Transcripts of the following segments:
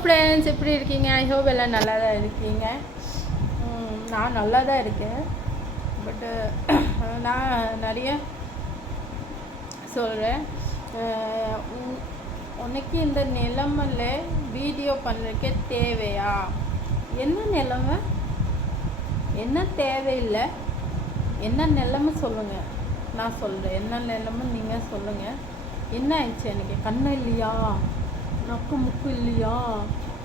Friends, எப்படி இருக்கீங்க? I hope எல்லாம் நல்லா தான் இருக்கீங்க. நான் நல்லா தான் இருக்கேன். பட்டு நான் நிறைய சொல்கிறேன். உனக்கு இந்த நிலைமையில் வீடியோ பண்ணுறதுக்கே தேவையா? என்ன நிலைமை? என்ன தேவையில்லை? என்ன நிலைமை சொல்லுங்கள். நான் சொல்கிறேன் என்ன நிலைமை, நீங்கள் சொல்லுங்கள். என்ன ஆயிடுச்சு? எனக்கு கண்ணு இல்லையா, நக்கு முக்கு இல்லையா,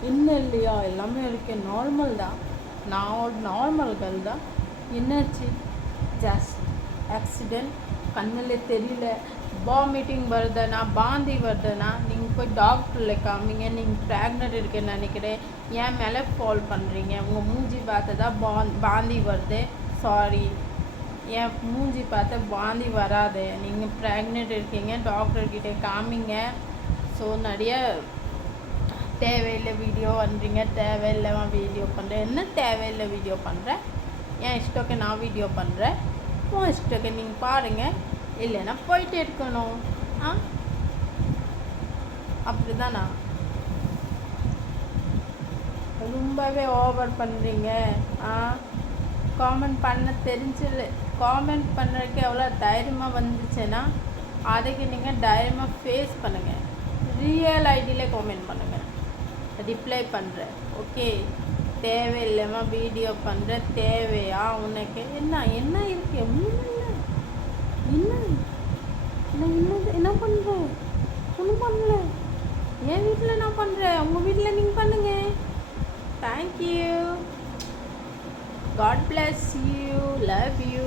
என்ன இல்லையா, எல்லாமே இருக்கேன். நார்மல் தான், நான் நார்மல் கேர்ள் தான். என்னாச்சு? Just accident. கண்ணில் தெரியல. வாமிட்டிங் வருதுன்னா, பாந்தி வருதுன்னா நீங்கள் போய் டாக்டரில் காமிங்க. நீங்கள் ப்ரெக்னென்ட் இருக்குன்னு நினைக்கிறேன். ஏன் மேலே ஃபால் பண்ணுறீங்க? உங்கள் மூஞ்சி பார்த்து தான் பாந்தி வருது. சாரி, என் மூஞ்சி பார்த்து பாந்தி வராது. நீங்கள் ப்ரெக்னென்ட் இருக்கீங்க, டாக்டர்கிட்ட காமிங்க. ஸோ நிறைய தேவையில்லை வீடியோ பண்ணுறீங்க, தேவையில்லாமல் வீடியோ பண்ணுறேன். என்ன தேவையில்லை வீடியோ பண்ணுறேன்? என் இஷ்டக்கு நான் வீடியோ பண்ணுறேன், உன் இஷ்டக்கு நீங்கள் பாருங்கள். இல்லைன்னா போயிட்டே இருக்கணும். அப்படி தானா? ரொம்பவே ஓவர் பண்ணுறீங்க. காமெண்ட் பண்ண தெரிஞ்சில்ல. காமெண்ட் பண்ணுறதுக்கு எவ்வளோ தைரியமாக வந்துச்சுன்னா அதுக்கு நீங்கள் தைரியமாக ஃபேஸ் பண்ணுங்கள். ரியல் ஐடியில் காமெண்ட் பண்ணுங்கள், ரிப்ளை பண்ணுறேன். ஓகே, தேவையில்லாமல் வீடியோ பண்ணுற தேவையா உனக்கு? என்ன என்ன இருக்கு? ஒன்றும் இல்லை. என்ன பண்ணுறேன்? ஒன்றும் பண்ணல. என் வீட்டில் நான் பண்ணுறேன், உங்கள் வீட்டில் நீங்கள் பண்ணுங்கள். Thank you. God bless you. Love you.